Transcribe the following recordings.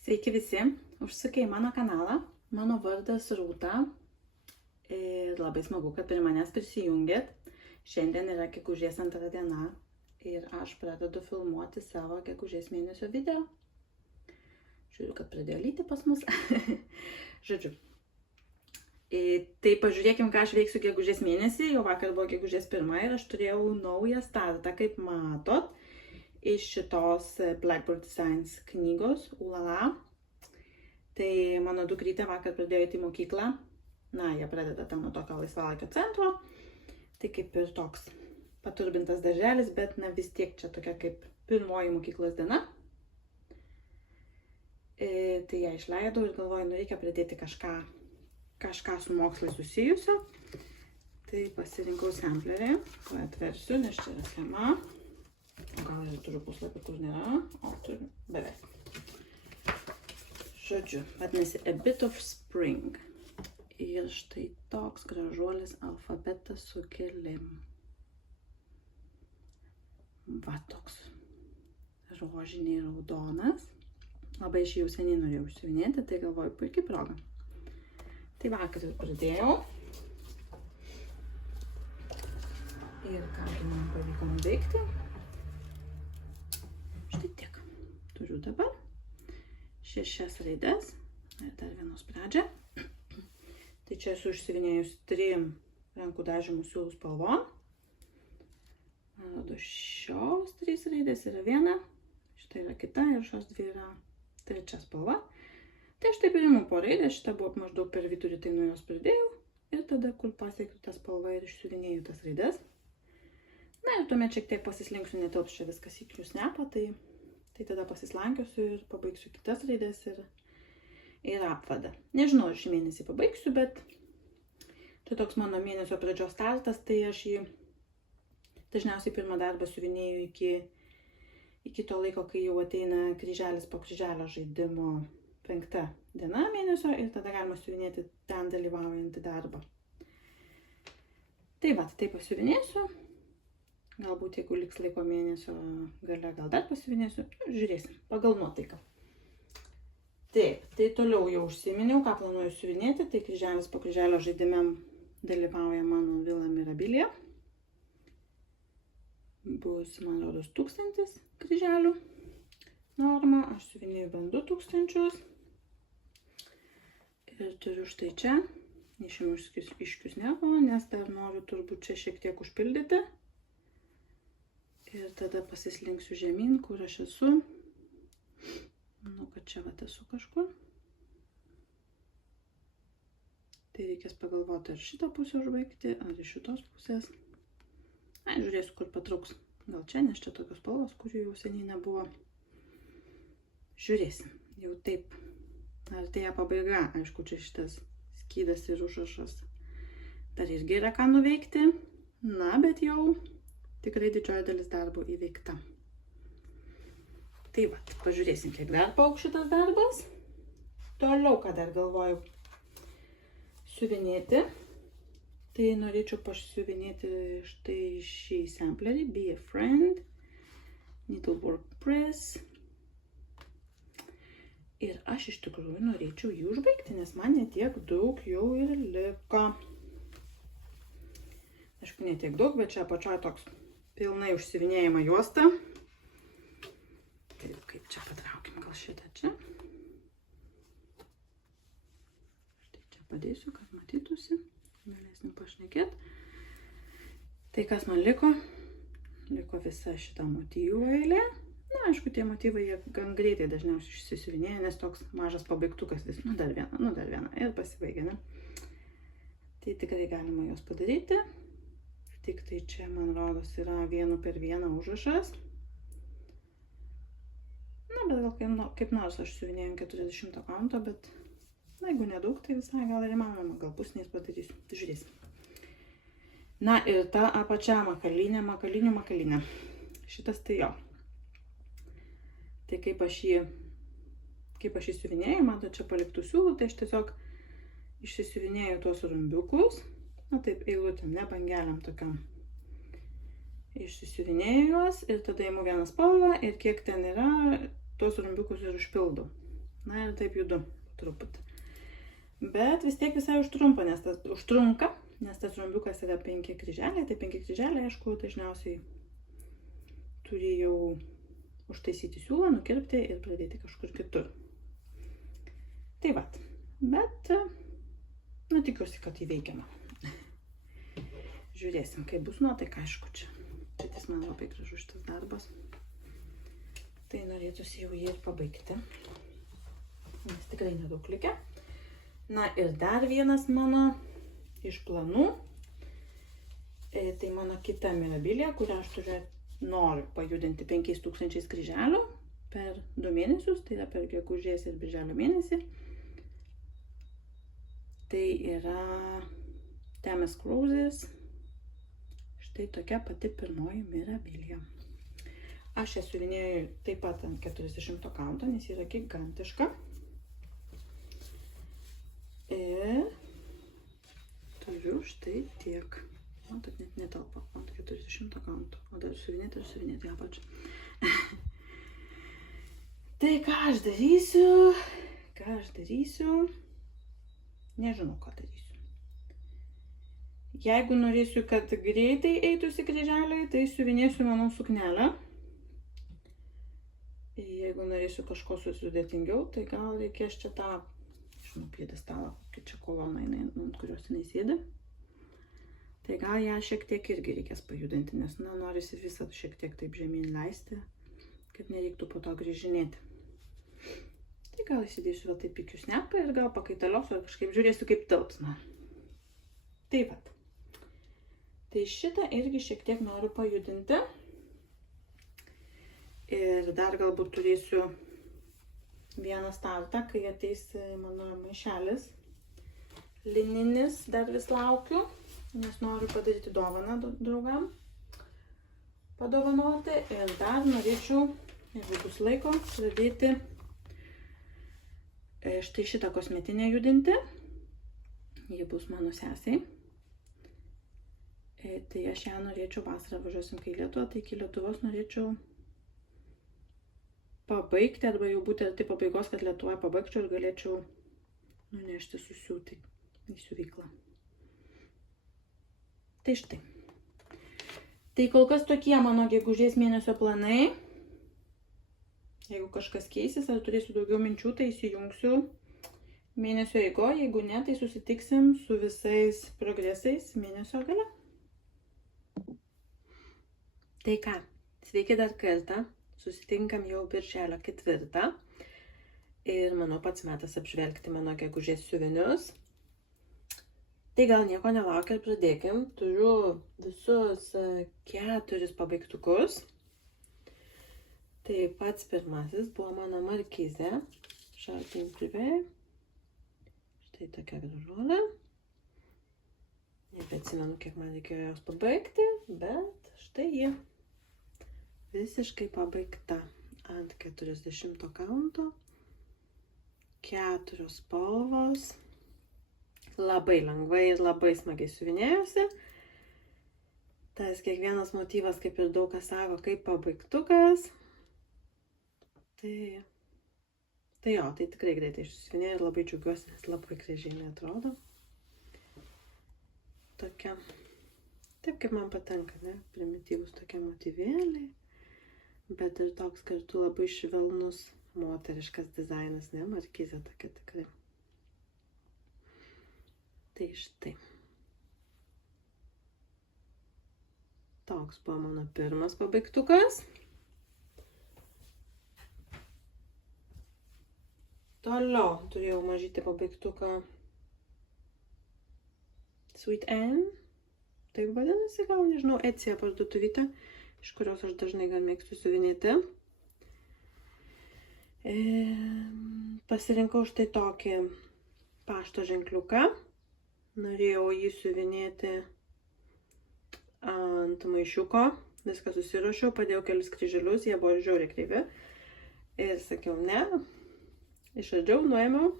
Sveiki visi, užsukę į mano kanalą. Mano vardas Rūta ir labai smagu, kad prie manęs prisijungėt. Šiandien yra gegužės 2 diena ir aš pradedu filmuoti savo gegužės mėnesio video. Žiūriu, kad pradėjo lyti pas mus. Žodžiu. Tai pažiūrėkim, ką aš veiksiu gegužės mėnesį. Jau vakar buvo gegužės 1 ir aš turėjau naują startą, kaip matot, iš šitos Blackbird Designs knygos Ulala. Tai mano dukrytė vakar pradėjo eiti į mokyklą. Na, jie pradeda ten nuo tokio laisvalaikio centro. Tai kaip ir toks paturbintas darželis, bet na vis tiek čia tokia kaip pirmoji mokyklos diena. Tai ją išleidau ir galvoju, nu reikia pradėti kažką su mokslai susijusio. Tai pasirinkau samplerį, kurį atversiu, nes čia yra schema. O gal ir turiu puslapį, kur nėra, o turiu beveik. Žodžiu, vadinasi A Bit of Spring. Ir štai toks gražuolis alfabetas su kėlim. Va toks rožiniai raudonas. Labai aš jau seniai norėjau išsiuvinėti, tai galvoju, puikiai proga. Tai vakar ir pradėjau. Ir kągi man pavyko nuveikti. Štai tiek. Turiu dabar 6 raides ir dar vienos pradžią. Tai čia esu užsiuvinėjus 3 rankų dažymų siūlų spalvom. Man rodo, šios 3 raidės yra viena, štai yra kita ir šios 2 yra trečia spalva. Tai aš taip ir imu po raidę, šita buvo maždaug per vidurį, tai nuo jos pradėjau ir tada, kur pasiekiu tą spalvą ir išsiuvinėjau tas raides. Na ir tuomet šiek tiek pasislinksiu, netilps čia viskas į snapą, tai tada pasislankiosiu ir pabaigsiu kitas raides ir apvadą. Nežinau, ar šį mėnesį pabaigsiu, bet čia toks mano mėnesio pradžios startas, tai aš jį dažniausiai pirmą darbą siuvinėju iki to laiko, kai jau ateina kryželis po kryželio žaidimo 5 diena mėnesio ir tada galima siuvinėti ten dalyvaujantį darbą. Tai va, tai pasiuvinėsiu. Galbūt jeigu liks laiko mėnesio gale, gal dar pasiuvinėsiu. Žiūrėsim, pagal nuotaiką. Taip, tai toliau jau užsiminiau, ką planuoju siuvinėti. Tai kryželis po kryželio žaidime dalyvauja mano Villa Mirabilia. Bus, man rodos, 1000 kryželių norma. Aš siuvinėju bent 2000. Ir turiu štai čia. Nešimu iš nieko, nes dar noriu turbūt čia šiek tiek užpildyti. Ir tada pasislinksiu žemyn, kur aš esu. Manau, kad čia vat esu kažkur. Tai reikės pagalvoti, ar šitą pusę užbaigti, ar iš šitos pusės. Žiūrėsiu, kur patrauks. Gal čia, nes čia tokios spalvos, kurių jau seniai nebuvo. Žiūrėsim. Jau taip. Artėja pabaiga. Aišku, čia šitas skydas ir užrašas. Dar irgi yra ką nuveikti. Na, bet jau tikrai didžioji dalis darbo įveikta. Tai va, pažiūrėsim, kiek dar paaugs šitas darbas. Toliau, ką dar galvoju siuvinėti. Tai norėčiau pasiuvinėti štai šį samplerį, Be a Friend, Needlework Press. Ir aš iš tikrųjų norėčiau jį užbaigti, nes man netiek daug jau ir liko. Aišku, netiek daug, bet čia apačioje toks pilnai užsiuvinėjama juosta. Taip, kaip čia patraukim, gal šitą čia. Štai čia padėsiu, kad matytųsi. Galėsim pašnekėti. Tai kas man liko? Liko visa šita motyvų eilė. Na, aišku, tie motyvai jie gan greitai dažniausiai išsisiuvinėja, nes toks mažas pabaigtukas vis. Nu, dar vieną. Ir pasibaigia, ne? Tai tikrai galima juos padaryti. Tik tai čia, man rodos, yra 1x1 užrašas. Na, bet gal kaip nors aš siuvinėjau 40 kaunto, bet na, jeigu nedaug, tai visai gal ir įmanoma, gal pusniais padarysiu. Tai žiūrėsim. Na ir ta apačia makalynė. Šitas tai jo. Tai kaip aš jį siuvinėjau, mato čia paliktų siūlų, tai aš tiesiog išsisiuvinėjau tuos rumbiukus. Na taip, eilutėm, ne bangeliam tokiam. Išsisiuvinėjau juos ir tada imu vieną spalvą ir kiek ten yra, tuos rumbiukus ir užpildau. Na ir taip judu truputį. Bet vis tiek visai užtrunka, nes tas rombiukas yra 5 kryželiai. Tai 5 kryželiai, aišku, dažniausiai turi jau užtaisyti siūlą, nukirpti ir pradėti kažkur kitur. Tai vat. Bet, tikiuosi, kad įveikiama. Žiūrėsim, kaip bus nuotaika, aišku, čia. Šitas man labai gražus šitas darbas. Tai norėtųsi jau jį ir pabaigti. Nes tikrai nedaug likę. Na ir dar vienas mano iš planų. Tai mano kita mirabilia, kurią aš noriu pajudinti 5000 kryželių per 2 mėnesius. Tai yra per gegužės ir birželio mėnesį. Tai yra Temis Cruises. Štai tokia pati pirmoji mirabilia. Aš ją siuvinėju taip pat ant 40 kaunto, nes yra gigantiška. Ir turiu štai tiek. Matot, net netelpa ant 40 kaunto. O dar siuvinėti ją pačią. Tai ką aš darysiu? Nežinau, ką darysiu. Jeigu norėsiu, kad greitai eitųsi kryželiai, tai siuvinėsiu mano suknelę. Jeigu norėsiu kažko sudėtingiau, tai gal reikės čia tą, piedestalą, kokia čia kolona, ant kurios jinai sėdi. Tai gal ją šiek tiek irgi reikės pajudinti, nes norisi visą šiek tiek taip žemyn leisti, kad nereiktų po to grįžinėti. Tai gal įsidėsiu taip pikių snepą ir gal pakaitaliosiu ar kažkaip žiūrėsiu, kaip tilps man. Taip pat. Tai šitą irgi šiek tiek noriu pajudinti. Ir dar galbūt turėsiu vieną startą, kai ateis mano maišelis lininis, dar vis laukiu, nes noriu padaryti dovaną draugam, padovanoti. Ir dar norėčiau, jeigu bus laiko, pradėti štai šitą kosmetinę judinti. Ji bus mano sesiai. Tai aš ją norėčiau, vasarą važiuosim kai Lietuvą, tai iki Lietuvos norėčiau pabaigti, arba jau būti arti pabaigos, kad Lietuvoje pabaigčiau ir galėčiau nunešti susiūti į siuvyklą. Tai štai. Tai kol kas tokie mano gegužės mėnesio planai. Jeigu kažkas keisis ar turėsiu daugiau minčių, tai įsijungsiu mėnesio eigoje. Jeigu ne, tai susitiksim su visais progresais mėnesio gale. Tai ką, sveiki dar kartą. Susitinkam jau birželio 4. Ir manau pats metas apžvelgti mano gegužės siuvinius. Tai gal nieko nelaukia ir pradėkim. Turiu visus 4 pabaigtukus. Tai pats pirmasis buvo mano markizė. Charlotte Tilbury. Štai tokia gražuolė. Nebeatsimenu, kiek man reikėjo jos pabaigti, bet štai ji. Visiškai pabaigta ant 40 kaunto. 4 spalvos. Labai lengvai ir labai smagiai siuvinėjusi. Tas kiekvienas motyvas, kaip ir daug kas sako, kaip pabaigtukas. Tai tikrai greitai išsiuvinėjau ir labai džiaugiuosi, nes labai gražiai atrodo. Tokia. Taip kaip man patinka, ne? Primityvus tokie motyvėliai. Bet ir toks kartu labai švelnus moteriškas dizainas, ne? Markizė tokia tikrai. Tai štai. Toks buvo mano pirmas pabaigtukas. Toliau turėjau mažytį pabaigtuką Sweet Anne. Taip vadinasi, gal nežinau, Etsy parduotuvytė, iš kurios aš dažnai gan mėgstu siuvinėti. Pasirinkau štai tokį pašto ženkliuką. Norėjau jį siuvinėti ant maišiuko. Viską susiruošiau, padėjau kelis kryželius, jie buvo žiauriai kreivi. Ir sakiau, ne. Išardžiau, nuėmiau.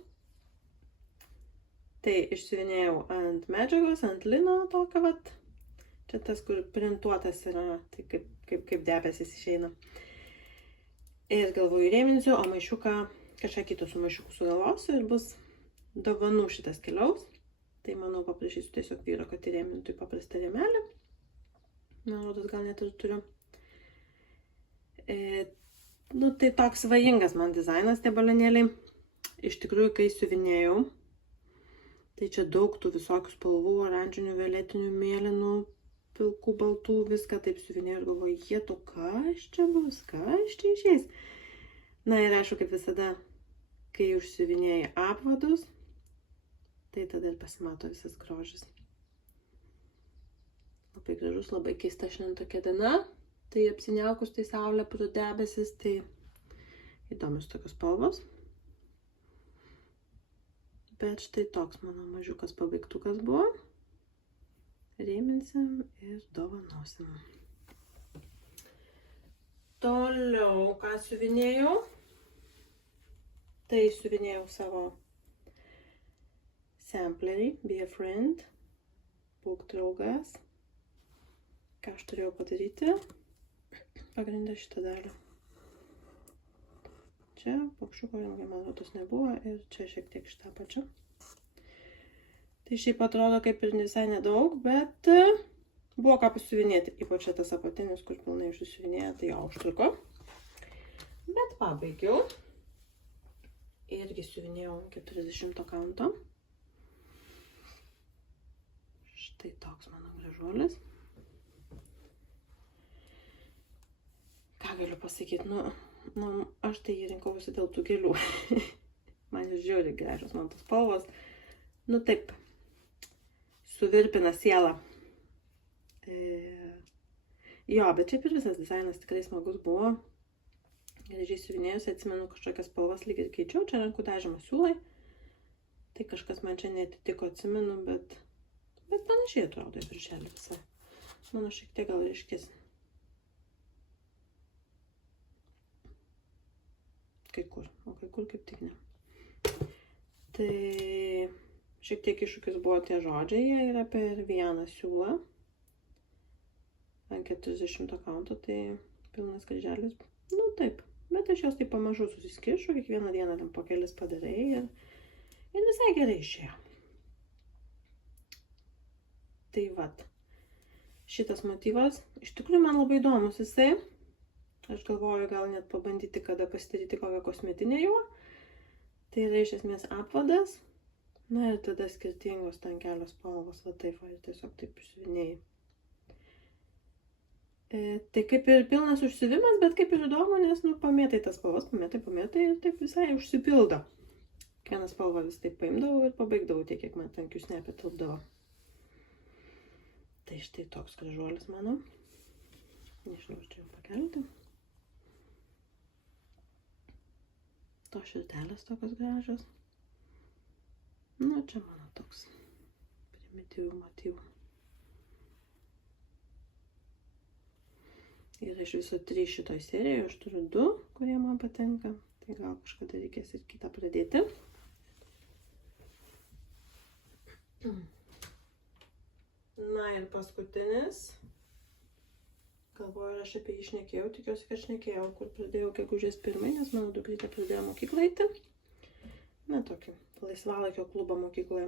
Tai išsiuvinėjau ant medžiagos, ant lino tokio vat. Čia tas, kur printuotas yra, tai kaip debesis išeina. Ir galvoju įrėminsiu, o maišiuką kažką kito su maišiuku sugalvosiu ir bus dovanų šitas keliaus. Tai manau paprašysiu tiesiog vyro, kad įrėmintų į paprastą rėmelį. Man rodos, gal net ir turiu. Nu, tai toks svajingas man dizainas, tie balionėliai. Iš tikrųjų, kai siuvinėjau, tai čia daug tų visokių spalvų, oranžinių, violetinių, mėlynų, pilkų, baltų, viską taip siuvinėjau ir galvoju, jėtų, kas čia bus, kas čia išeis. Na ir aišku, kaip visada, kai užsiuvinėjai apvadus, tai tada ir pasimato visas grožis. Labai gražus, labai keista šiandien tokia diena. Tai apsiniaukus, tai saulė pro debesis, tai įdomios tokios spalvos. Bet štai toks mano mažiukas pabaigtukas buvo. Rėminsim ir dovanosim. Toliau, ką siuvinėjau? Tai siuvinėjau savo samplerį, Be a Friend, būk draugas. Ką aš turėjau padaryti? Pagrindę šitą dalį. Čia paukščiuko vėlgi man rodos nebuvo ir čia šiek tiek šitą pačią. Tai šiaip atrodo kaip ir visai nedaug, bet buvo ką pasiuvinėti, ypač tas apatinis, kur pilnai išsiuvinėja, tai jau užtruko. Bet pabaigiau. Irgi siuvinėjau 40 kanto. Štai toks mano gražuolis. Ką galiu pasakyti? Nu, aš tai jį rinkausi dėl tų gėlių. Man jis žiūri gražios, man tos spalvos. Nu taip, suvirpina sielą. Jo, bet šiaip ir visas dizainas tikrai smagus buvo. Gražiai siuvinėjusi, atsimenu kažkokias spalvas lyg ir keičiau. Čia rankų dažymo siūlai. Tai kažkas man čia neatitiko, atsimenu, bet panašiai atrodo į viršelį visą. Mano šiek tiek gal ryškesnė. Kai kur, o kai kur kaip tik ne. Tai šiek tiek iššūkis buvo tie žodžiai, jie yra per vieną siūlą. Ant 40 kanto, tai pilnas kryželis. Nu taip, bet aš jos taip pamažu susiskiršiu, kiekvieną dieną ten po kelis padarai ir visai gerai išėjo. Tai vat, šitas motyvas, iš tikrųjų man labai įdomus jisai. Aš galvoju gal net pabandyti kada pasidaryti kokią kosmetinę juo. Tai yra iš esmės apvadas. Na ir tada skirtingos ten kelios spalvos, va taip, va, tiesiog taip išsiuvinėjai. Tai kaip ir pilnas užsiuvimas, bet kaip ir įdomu, nes nu, pamėtai tas spalvas, pamėtai ir taip visai užsipildo. Kiekvieną spalvą vis taip paimdavau ir pabaigdavau tiek, kiek man ten kiusnepė tilpdavo. Tai štai toks gražuolis mano. Nežinau, aš čia jau pakelti. To širdelės tokios gražios. Nu, čia mano toks primityvių motyvų. Ir iš viso 3 šitoj serijoje, aš turiu 2, kurie man patinka. Tai gal kažkada reikės ir kitą pradėti. Na ir paskutinis. Galvoju, aš apie jį šnekėjau, tikiuosi, kad šnekėjau, kur pradėjau gegužės 1, nes mano dukrytė pradėjo mokyklą eiti. Na, tokį laisvalaikio klubą mokykloje.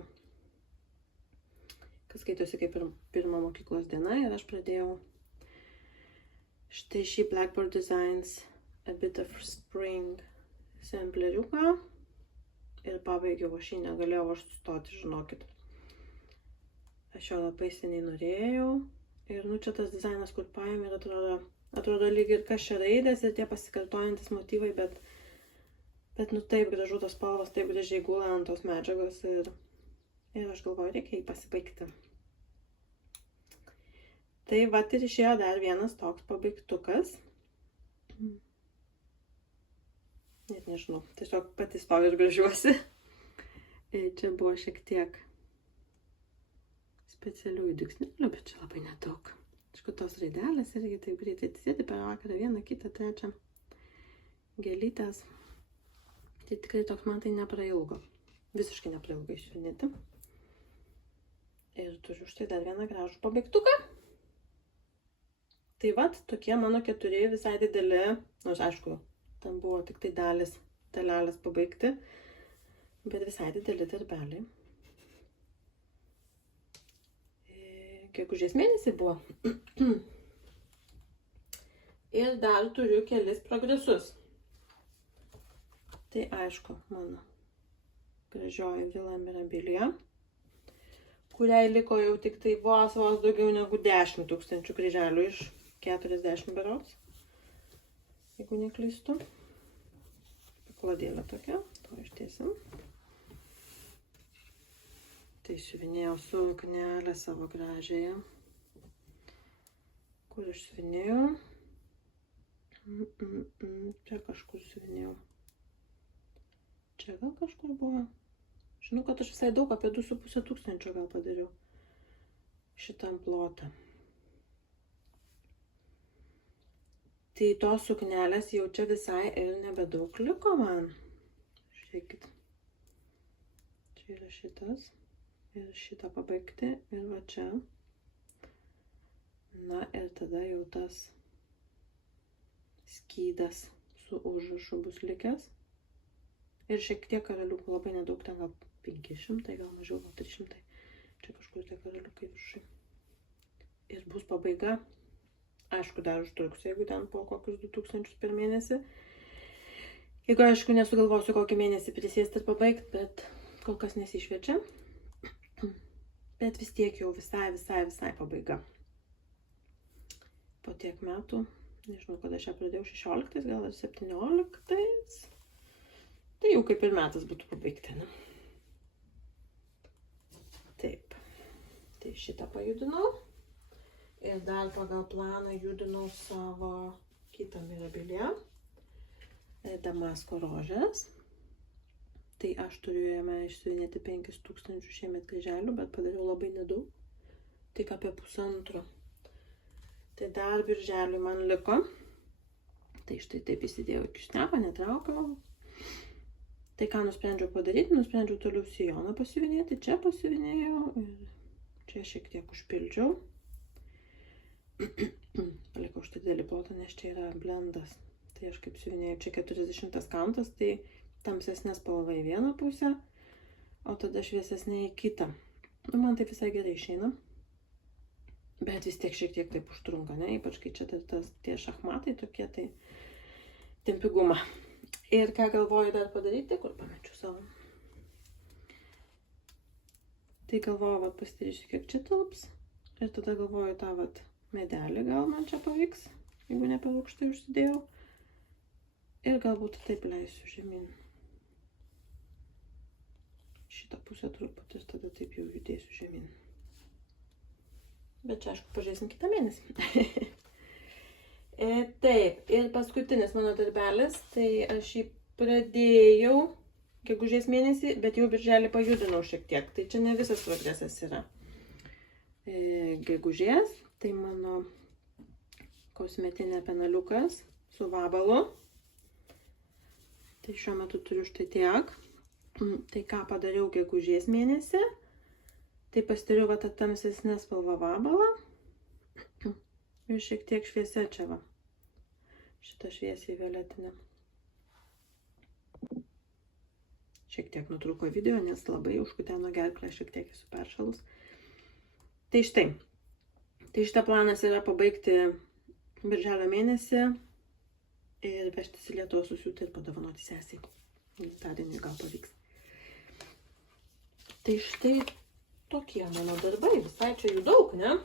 Kas skaitosi kaip pirma mokyklos diena ir aš pradėjau štai šį Blackboard Designs A Bit of Spring sampleriuką ir pabaigiau, aš jį negalėjau sustoti, žinokit. Aš jo labai seniai norėjau. Ir nu čia tas dizainas, kur paėmė ir atrodo lyg ir kas čia raidės ir tie pasikartojantis motyvai, bet nu taip gražu tos spalvos, taip gražiai gula ant tos medžiagos ir aš galvoju, reikia jį pasibaigti. Tai vat ir išėjo dar vienas toks pabaigtukas. Net nežinau, tiesiog pati stoviu ir gražiuosi. Čia buvo šiek tiek specialiųjų dygsnelių, bet čia labai nedaug. Aišku, tos raidelės irgi taip greitai atsėdi per vakarą, vieną, kitą, trečią gėlytės. Tai tikrai toks man tai neprailgo. Visiškai neprailgo išsiuvinėti. Ir turiu štai dar vieną gražų pabaigtuką. Tai vat, tokie mano 4 visai dideli, nors aišku, ten buvo tik tai dalis dalelės pabaigti, bet visai dideli darbeliai. Gegužės mėnesį buvo. Ir dar turiu kelis progresus. Tai aišku, mano gražioji Vila Mirabilia, kuriai liko jau tik tai vos daugiau negu 10 000 kryželių iš 40 berods, jeigu neklystu. Paklodėlė tokia, to ištiesim. Tai siuvinėjau suknelę savo gražiąją. Kur aš siuvinėjau? Čia kažkur siuvinėjau. Čia gal kažkur buvo. Žinau, kad aš visai daug, apie 2,5 tūkstančio gal padariau šitam plotą. Tai tos suknelės jau čia visai ir nebedaug liko man. Žiūrėkit. Čia yra šitas. Ir šitą pabaigti. Ir va čia. Na ir tada jau tas skydas su užrašu bus likęs. Ir šiek tiek karaliukų, labai nedaug, ten gal 500, gal mažiau, gal 300. Čia kažkur tie karaliukai viršai. Ir bus pabaiga. Aišku, dar užtruks, jeigu ten po kokius 2000 per mėnesį. Jeigu, aišku, nesugalvosiu kokį mėnesį prisėsti ir pabaigti, bet kol kas nesišviečia. Bet vis tiek jau visai pabaiga. Po tiek metų, nežinau, kada aš ją pradėjau, 16, gal ir 17. Tai jau kaip ir metas būtų pabaigti, ne? Taip. Tai šitą pajudinau. Ir dar pagal planą judinau savo kitą Mirabilią. Damasko rožės. Tai aš turiu jame išsiuvinėti 5000 šiemet kryželių, bet padariau labai nedaug. Tik apie 1,5. Tai dar birželiui man liko. Tai štai taip įsidėjau iki šnepą, netraukiau. Tai ką nusprendžiau padaryti, nusprendžiau toliau sijoną pasiuvinėti. Čia pasiuvinėjau ir čia šiek tiek užpildžiau. Palikau štai didelį plotą, nes čia yra blendas. Tai aš kaip siuvinėjau, čia 40 kantas, tai tamsesnė spalva į vieną pusę, o tada šviesesnė į kitą. Man tai visai gerai išeina. Bet vis tiek šiek tiek taip užtrunka, ne? Ypač kai čia tie šachmatai tokie, tai tempigumą. Ir ką galvoju dar padaryti, kur pamečiu savo. Tai galvoju, va, pasidarysiu, kiek čia tilps. Ir tada galvoju, tą va medelį gal man čia pavyks, jeigu ne per aukštai užsidėjau. Ir galbūt taip leisiu žemyn. Šitą pusę truputį ir tada taip jau judėsiu žemyn. Bet čia, aišku, pažiūrėsim kitą mėnesį. Taip, ir paskutinis mano darbelis, tai aš jį pradėjau gegužės mėnesį, bet jau birželį pajudinau šiek tiek. Tai čia ne visas progresas yra gegužės. Tai mano kosmetinė penaliukas su vabalu. Tai šiuo metu turiu štai tiek. Tai ką padariau gegužės mėnesį. Tai pasidariau va tą tamsesnę spalvą vabalą. Ir šiek tiek šviesia čia va. Šitą šviesiai violetinę. Šiek tiek nutrūko video, nes labai užkuteno gerklę, šiek tiek esu peršalus. Tai štai. Tai šitą planas yra pabaigti birželio mėnesį ir vežtis į Lietuvą susiūti ir padovanoti sesiai. Gimtadieniui gal pavyks. Tai štai tokie mano darbai. Visai čia jų daug, ne?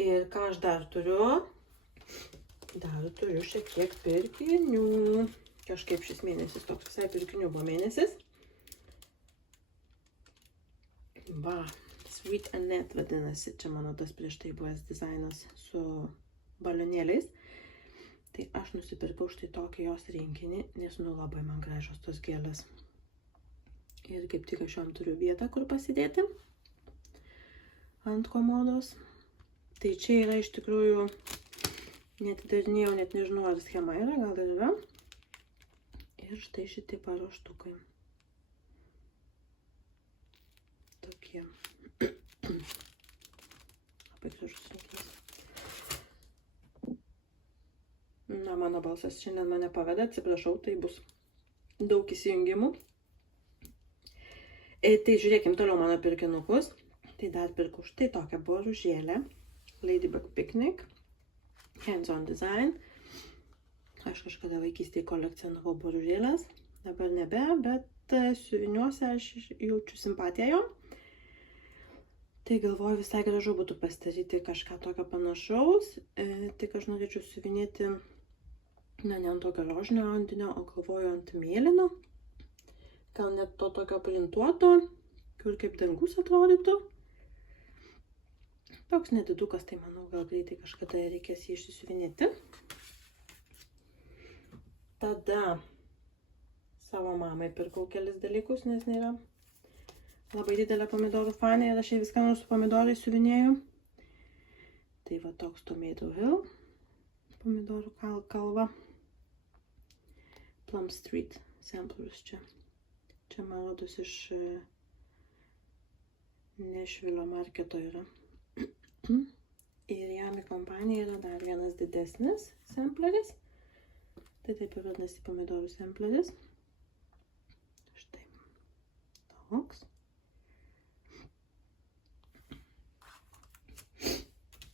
Ir ką aš dar turiu? Dar turiu šiek tiek pirkinių. Kažkaip šis mėnesis toks visai pirkinių buvo mėnesis. Va, Sweet Annette vadinasi. Čia mano tas prieš tai buvęs dizainas su balionėliais. Tai aš nusipirkau štai tokį jos rinkinį, nes nu labai man gražios tos gėlės. Ir kaip tik aš jom turiu vietą, kur pasidėti ant komodos. Tai čia yra iš tikrųjų, netidarinėjau, net nežinau, ar schema yra, gal ir yra. Ir štai šitie paruoštukai. Tokie. Labai gražus rinkinys. Na, mano balsas šiandien mane paveda, atsiprašau, tai bus daug įsijungimų. Tai žiūrėkim toliau mano pirkinukus. Tai dar pirkau štai tokią boružėlę. Ladybug Picnic. Hands-on design. Aš kažkada vaikystėje kolekcionavau boružėlės. Dabar nebe, bet siuviniuose aš jaučiu simpatiją jom. Tai galvoju, visai gražu būtų pasidaryti kažką tokio panašaus. Tik aš norėčiau siuvinėti, ne ant tokio rožinio audinio, o galvoju ant mėlyno. Gal net to tokio printuoto, kur kaip dangus atrodytų. Toks nedidukas, tai manau, gal greitai kažkada reikės jį išsisiuvinėti. Tada savo mamai pirkau kelis dalykus, nes nėra labai didelė pomidorų fanė ir aš jai viską nors su pomidorai siuvinėjau. Tai va toks Tomato Hill pomidorų kalva. Plum Street samplers čia. Čia man rodos iš Nešvilio marketo yra. Ir jam į kompaniją yra dar vienas didesnis sampleris. Tai taip ir vadinasi pomidorų sampleris. Štai toks.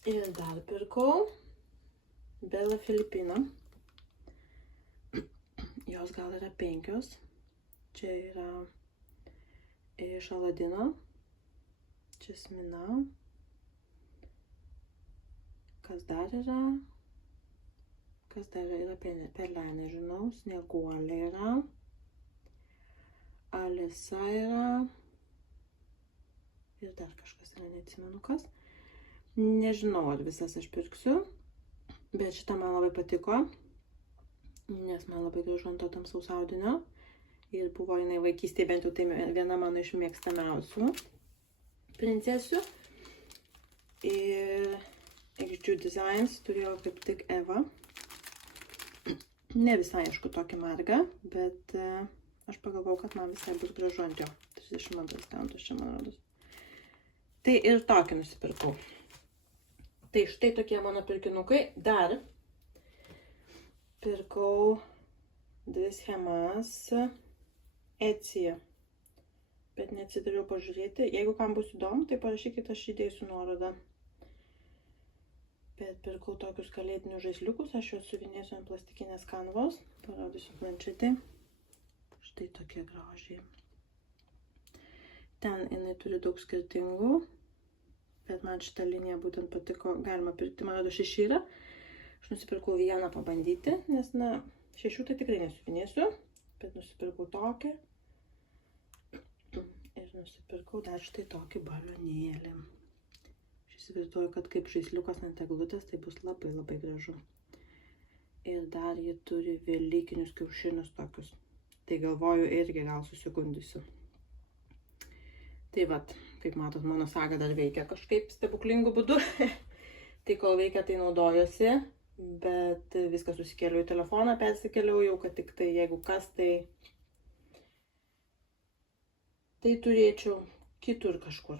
Ir dar pirkau Bella Filipina. Jos gal yra 5. Čia yra iš Aladino. Česmina. Kas dar yra? Kas dar yra perlenė, žinau. Snieguolė yra. Alisa yra. Ir dar kažkas yra, neatsimenu kas. Nežinau, ar visas aš pirksiu. Bet šitą man labai patiko. Nes man labai gražu ant to tamsaus audinio. Ir buvo jinai vaikystėje, bent jau tai viena mano iš mėgstamiausių princesių. Ir XG Designs turėjo kaip tik Eva. Ne visai, aišku, tokį margą, bet aš pagalvojau, kad man visai bus gražu ant jo. 32 kantus čia, man rodos. Tai ir tokį nusipirkau. Tai štai tokie mano pirkinukai. Dar pirkau 2 schemas Etsyje. Bet neatsidariau pažiūrėti. Jeigu kam bus įdomu, tai parašykite, aš įdėsiu nuorodą. Bet pirkau tokius kalėdinius žaisliukus. Aš juos suvinėsiu ant plastikinės kanvos. Parodysiu planšetį. Štai tokie gražiai. Ten jinai turi daug skirtingų. Bet man šitą liniją būtent patiko. Galima pirkti, man rodo 6 yra. Aš nusipirkau vieną pabandyti, nes, na, 6 tai tikrai nesuvinėsiu. Bet nusipirkau tokį. Ir nusipirkau dar štai tokį balionėlį. Aš įsivaizduoju, kad kaip žaisliukas ant eglutės, tai bus labai labai gražu. Ir dar jie turi velykinius kiaušinius tokius. Tai galvoju, irgi gal susigundysiu. Tai vat, kaip matot, mano saga dar veikia kažkaip stebuklingų būdų. Tai kol veikia, tai naudojuosi. Bet viską susikėliau į telefoną, persikėliau jau, kad tik tai, jeigu kas, tai turėčiau kitur kažkur.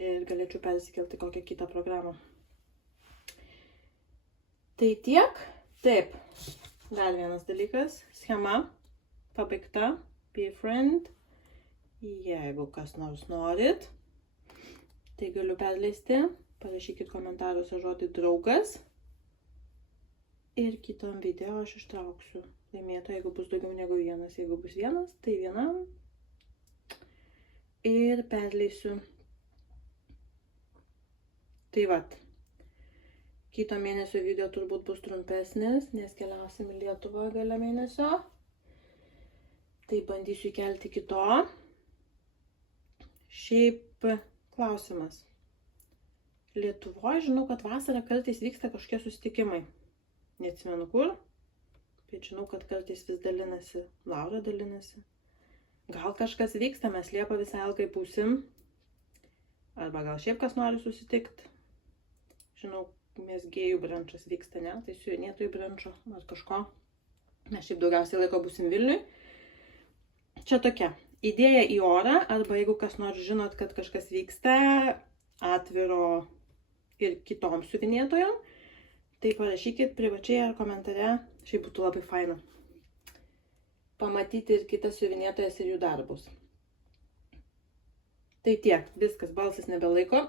Ir galėčiau persikelti kokią kitą programą. Tai tiek. Taip. Dar vienas dalykas. Schema. Pabaigta. Be a friend. Jeigu kas nors norit, tai galiu perleisti. Parašykit komentaruose žodį draugas. Ir kitam video aš ištrauksiu laimėtoją, jeigu bus daugiau negu vienas. Jeigu bus vienas, tai vienam. Ir perleisiu. Tai vat. Kito mėnesio video turbūt bus trumpesnis, nes keliausim į Lietuvą gale mėnesio. Tai bandysiu įkelti kito. Šiaip klausimas. Lietuvoje žinau, kad vasarą kartais vyksta kažkokie susitikimai. Neatsimenu kur, bet žinau, kad kartais vis dalinasi. Laura dalinasi. Gal kažkas vyksta, mes Liepą visai ilgai būsim. Arba gal šiaip kas nori susitikti. Žinau, mezgėjų brančas vyksta, ne? Tai siuvinėtojų brančo ar kažko. Mes šiaip daugiausiai laiko būsim Vilniui. Čia tokia idėja į orą, arba jeigu kas nors žinot, kad kažkas vyksta atviro ir kitom siuvinėtojom, Tai parašykit privačiai ar komentare, šiaip būtų labai faina pamatyti ir kitas siuvinėtojas ir jų darbus. Tai tiek, viskas, balsas nebelaiko.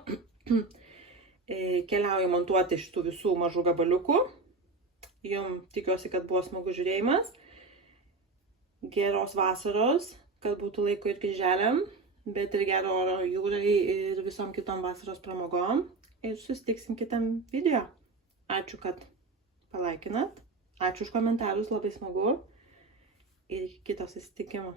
Keliauju montuoti šitų visų mažų gabaliukų. Jums tikiuosi, kad buvo smagus žiūrėjimas. Geros vasaros, kad būtų laiko ir kryželiam, bet ir gero oro jūrai ir visom kitom vasaros pramogom. Ir susitiksim kitam video. Ačiū, kad palaikinat. Ačiū už komentarus, labai smagu. Ir iki kito susitikimo.